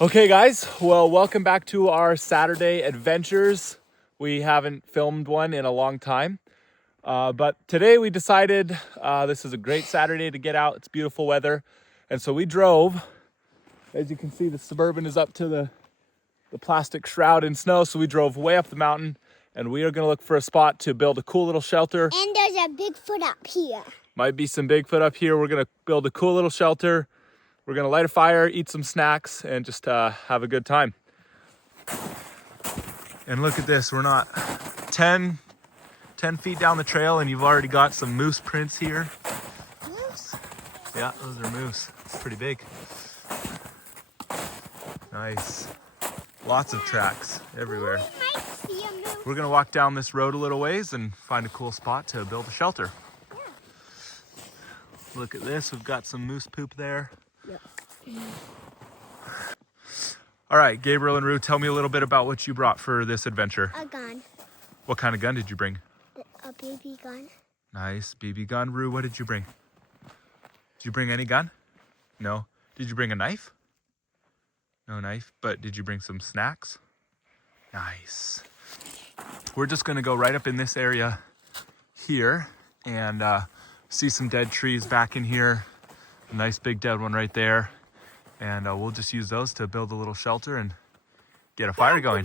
Okay guys, well welcome back to our Saturday adventures. We haven't filmed one in a long time, but today we decided this is a great Saturday to get out. It's beautiful weather, and so we drove. As you can see, the Suburban is up to the plastic shroud in snow, so we drove way up the mountain, and we are going to look for a spot to build a cool little shelter. And there's a Bigfoot up here. Might be some Bigfoot up here. We're going to build a cool little shelter. We're gonna light a fire, eat some snacks, and just have a good time. And look at this, we're not 10 feet down the trail and you've already got some moose prints here. Moose? Yeah, those are moose. It's pretty big. Nice. Lots of tracks everywhere. We might see a moose. We're gonna walk down this road a little ways and find a cool spot to build a shelter. Yeah. Look at this, we've got some moose poop there. Yeah. All right, Gabriel and Rue, tell me a little bit about what you brought for this adventure. A gun. What kind of gun did you bring? A BB gun. Nice, BB gun. Rue, what did you bring? Did you bring any gun? No. Did you bring a knife? No knife, but did you bring some snacks? Nice. We're just gonna go right up in this area here and see some dead trees back in here. A nice big dead one right there. And we'll just use those to build a little shelter and get a fire going.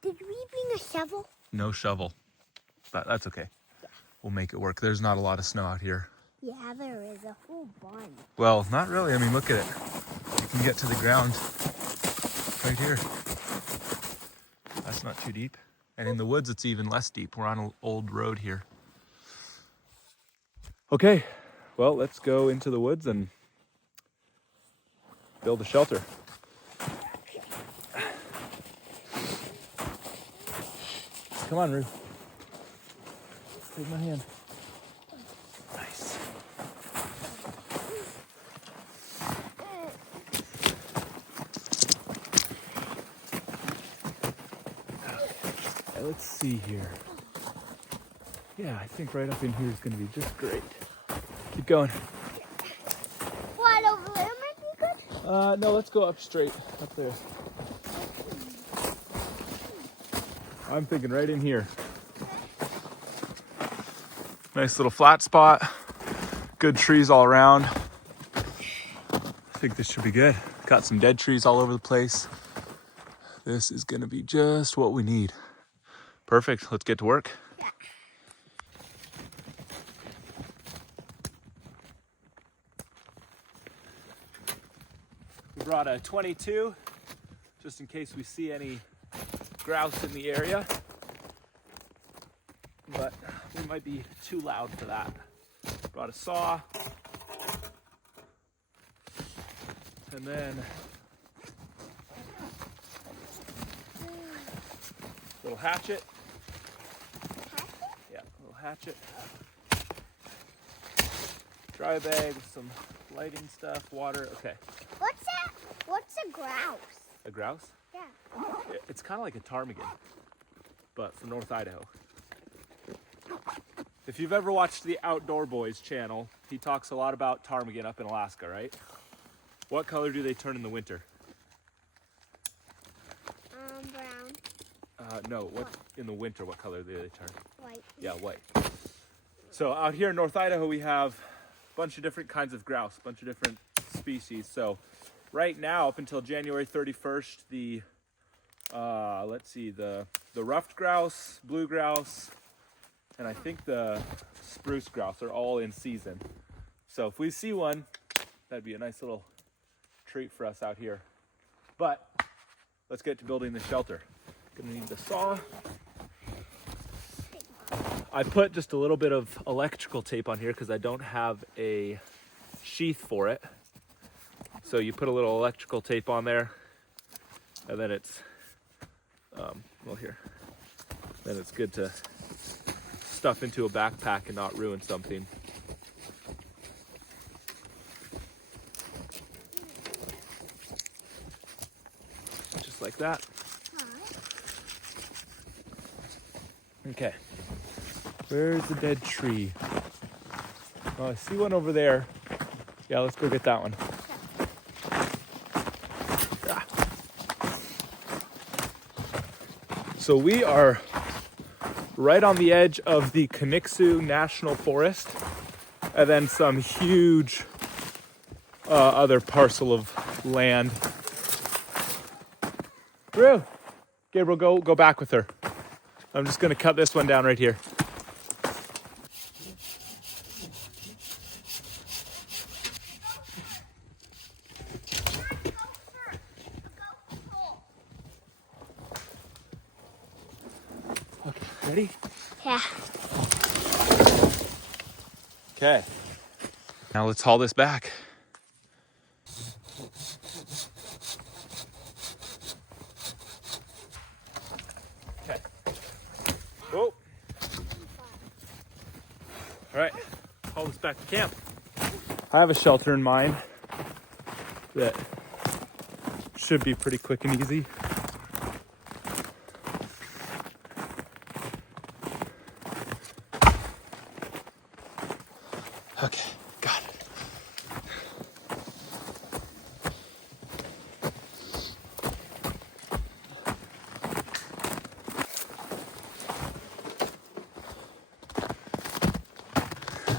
Did we bring a shovel? No shovel, but that's okay. We'll make it work. There's not a lot of snow out here. Yeah, there is a whole bunch. Well, not really. I mean, look at it. You can get to the ground right here. That's not too deep. And in the woods, it's even less deep. We're on an old road here. Okay, well, let's go into the woods and build a shelter. Come on, Rue. Take my hand. Nice. Okay, let's see here. Yeah, I think right up in here is going to be just great. Keep going. What, over there might be good? No, let's go up straight, up there. I'm thinking right in here. Nice little flat spot. Good trees all around. I think this should be good. Got some dead trees all over the place. This is gonna be just what we need. Perfect, let's get to work. Yeah. We brought a 22, just in case we see any grouse in the area. But we might be too loud for that. Brought a saw. And then a little hatchet. Yeah, a little hatchet. Dry bag with some lighting stuff, water. Okay. What's that? What's a grouse? A grouse? Yeah. It's kind of like a ptarmigan, but from North Idaho. If you've ever watched the Outdoor Boys channel, he talks a lot about ptarmigan up in Alaska, right? What color do they turn in the winter? Brown. No, what in the winter, what color do they turn? White. Yeah, white. So out here in North Idaho, we have a bunch of different kinds of grouse, a bunch of different species. So right now, up until January 31st, the ruffed grouse, blue grouse, and I think the spruce grouse are all in season. So if we see one, that'd be a nice little treat for us out here. But let's get to building the shelter. Gonna need the saw. I put just a little bit of electrical tape on here because I don't have a sheath for it. So you put a little electrical tape on there, and then it's, then it's good to stuff into a backpack and not ruin something. Just like that. Okay. Where's the dead tree? Oh, I see one over there. Yeah, let's go get that one. Ah. So we are right on the edge of the Kaniksu National Forest, and then some huge other parcel of land. Rue, Gabriel, go back with her. I'm just gonna cut this one down right here. Okay, ready? Yeah. Okay. Now let's haul this back. Okay. Whoa. All right, haul this back to camp. I have a shelter in mind that should be pretty quick and easy. Okay, got it.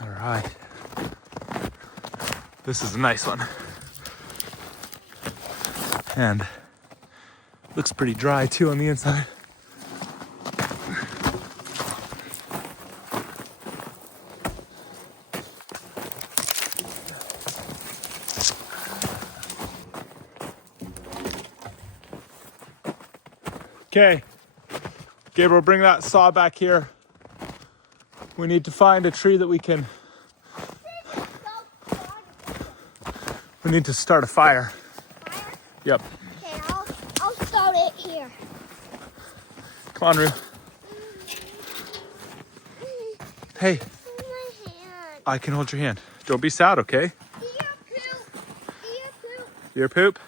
All right. This is a nice one. And looks pretty dry too on the inside. Okay, Gabriel, bring that saw back here. We need to find a tree that we need to start a fire. Fire? Yep. Okay, I'll start it here. Come on, Rue. Hey, My hand. I can hold your hand. Don't be sad, okay? Deer poop. Deer poop. Your poop?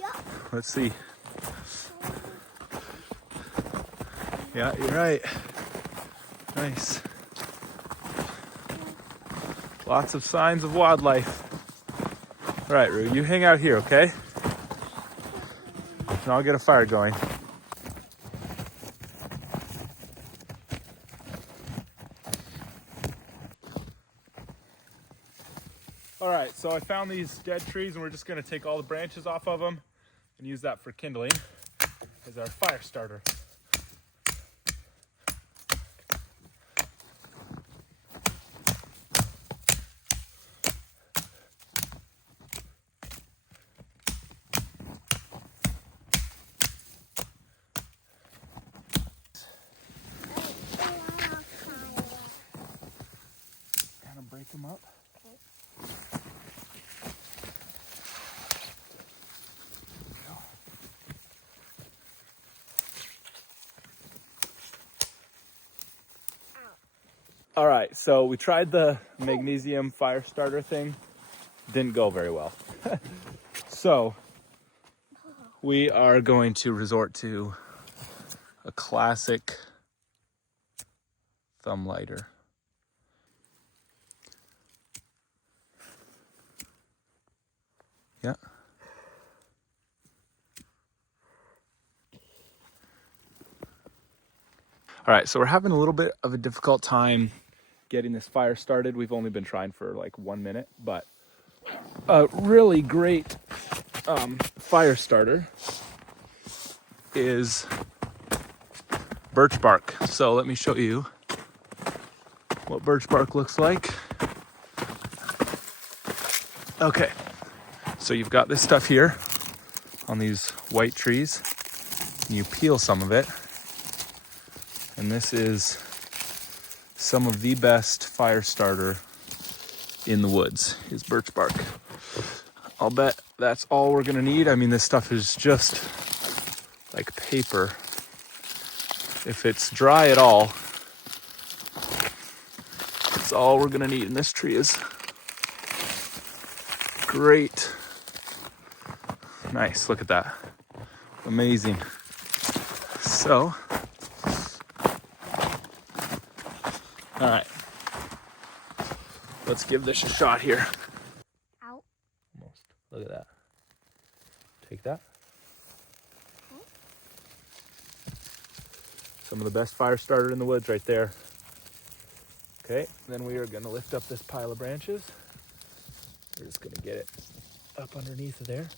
Yup. Let's see. Yeah, you're right. Nice. Lots of signs of wildlife. All right, Rue, you hang out here, okay? And I'll get a fire going. All right, so I found these dead trees and we're just gonna take all the branches off of them and use that for kindling as our fire starter. Kind of break them up. All right, so we tried the magnesium fire starter thing. Didn't go very well. So we are going to resort to a classic thumb lighter. Yeah. All right, so we're having a little bit of a difficult time getting this fire started. We've only been trying for like 1 minute, but a really great fire starter is birch bark. So let me show you what birch bark looks like. Okay, so you've got this stuff here on these white trees, and you peel some of it, and this is some of the best fire starter in the woods is birch bark. I'll bet that's all we're gonna need. I mean, this stuff is just like paper. If it's dry at all, that's all we're gonna need. And this tree is great. Nice, look at that. Amazing. So, all right, let's give this a shot here. Out. Almost. Look at that. Take that. Some of the best fire starter in the woods right there. Okay, then we are gonna lift up this pile of branches. We're just gonna get it up underneath of there.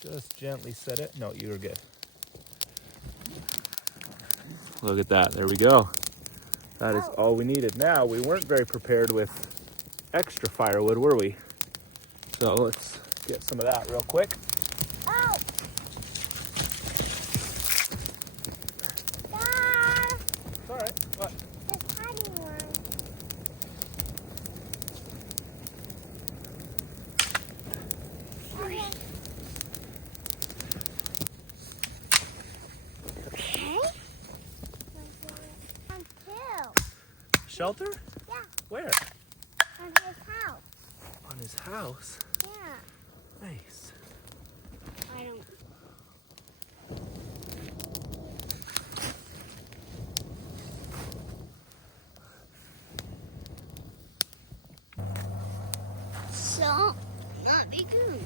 Just gently set it. No, you were good. Look at that, there we go. That is all we needed. Now, we weren't very prepared with extra firewood, were we? So let's get some of that real quick. Oh! Dad! It's all right. What? The tiny one. Okay. Okay. On two. Shelter? Yeah, Where? on his house. On his house. Yeah. Nice. I don't. So, not be good.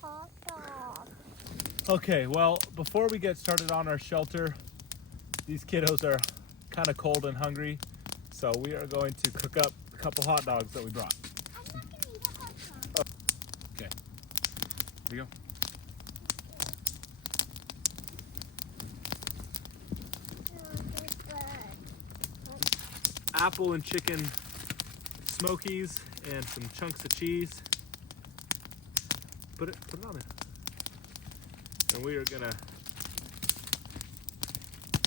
Hot dog. Okay, well, before we get started on our shelter, these kiddos are kind of cold and hungry, so we are going to cook up a couple hot dogs that we brought. I'm not gonna eat a hot dog. Okay, here you go. No, this good. Apple and chicken smokies and some chunks of cheese. Put it on there. And we are gonna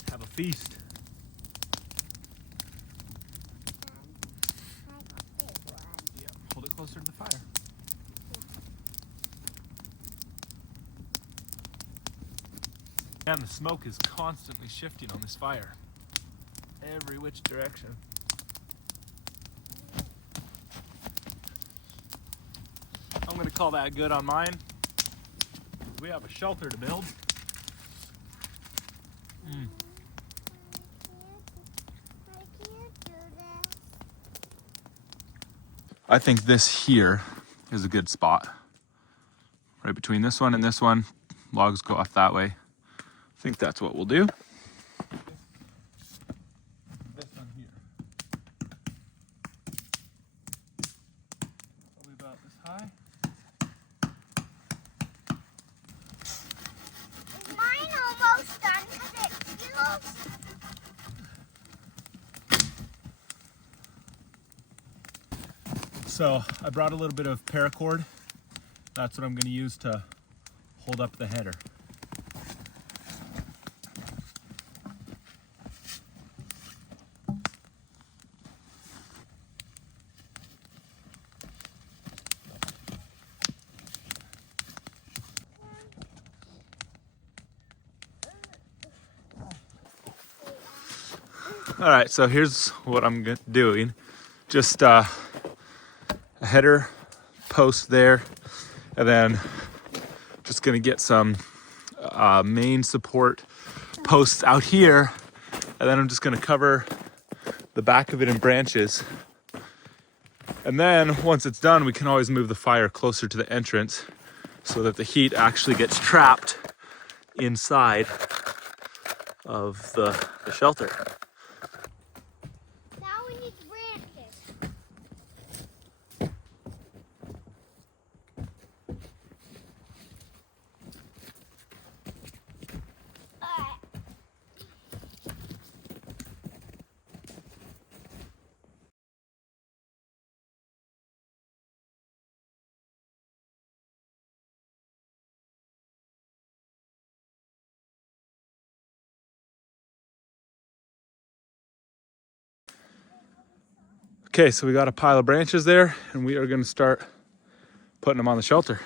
have a feast. I got big one. Yeah, hold it closer to the fire. And the smoke is constantly shifting on this fire. Every which direction. I'm gonna call that good on mine. We have a shelter to build. I can't do this. I think this here is a good spot. Right between this one and this one. Logs go off that way. I think that's what we'll do. This one here. Probably about this high. Is mine almost done because it feels? So I brought a little bit of paracord. That's what I'm going to use to hold up the header. All right, so here's what I'm doing. Just a header post there, and then just gonna get some main support posts out here, and then I'm just gonna cover the back of it in branches. And then once it's done, we can always move the fire closer to the entrance so that the heat actually gets trapped inside of the shelter. Now we need branches. Alright. Okay, so we got a pile of branches there, and we are gonna start putting them on the shelter.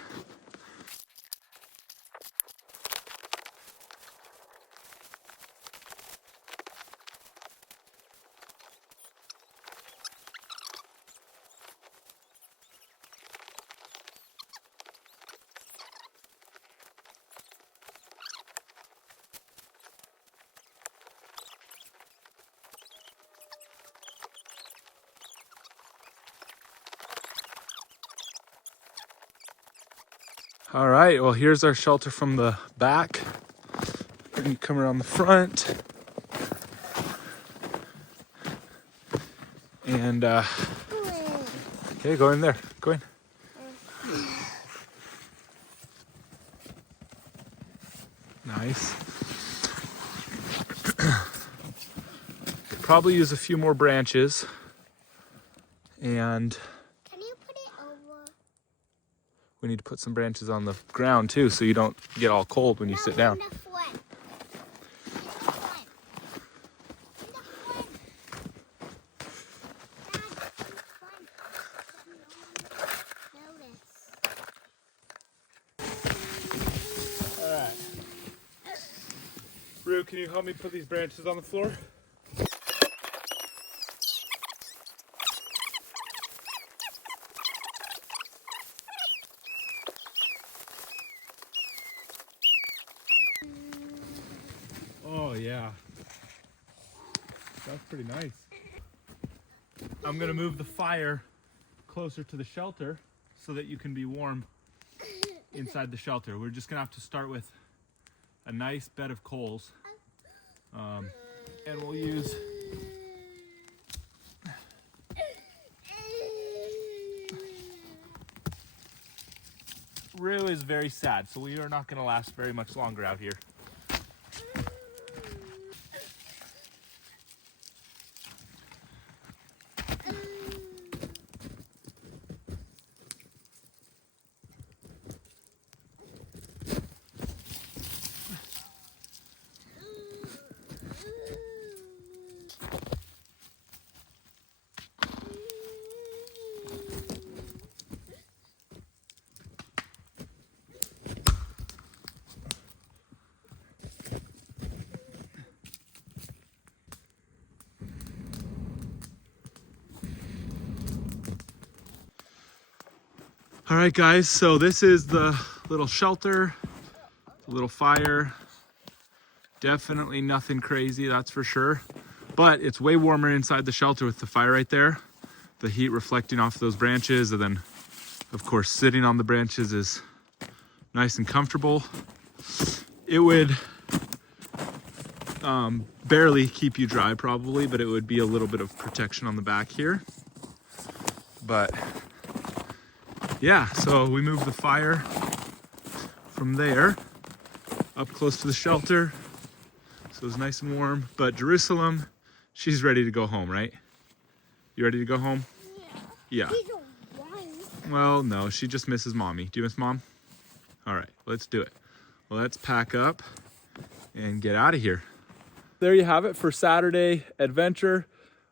All right, well, here's our shelter from the back. We're gonna come around the front. And, okay, go in there, go in. Nice. Probably use a few more branches. And Can you put it over? we need to put some branches on the ground too, so you don't get all cold when you sit down. In the front. All right. Rue, can you help me put these branches on the floor? Oh yeah, that's pretty nice. I'm gonna move the fire closer to the shelter so that you can be warm inside the shelter. We're just gonna have to start with a nice bed of coals, and we'll use Rue is very sad, so we are not gonna last very much longer out here. All right, guys, so this is the little shelter, the little fire. Definitely nothing crazy, that's for sure. But it's way warmer inside the shelter with the fire right there. The heat reflecting off those branches, and then, of course, sitting on the branches is nice and comfortable. It would barely keep you dry probably, but it would be a little bit of protection on the back here. But yeah, so we moved the fire from there up close to the shelter. So it's nice and warm. But Jerusalem, she's ready to go home, right? You ready to go home? Yeah. She don't want. Well, no, she just misses mommy. Do you miss mom? All right, let's do it. Well, let's pack up and get out of here. There you have it for Saturday adventure.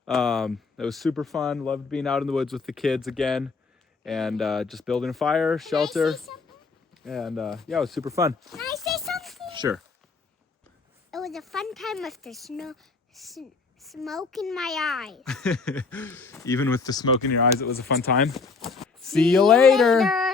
That was super fun. Loved being out in the woods with the kids again. And just building a fire, shelter, and yeah, it was super fun. Can I say something? Sure. It was a fun time with the smoke in my eyes. Even with the smoke in your eyes, it was a fun time. See you later.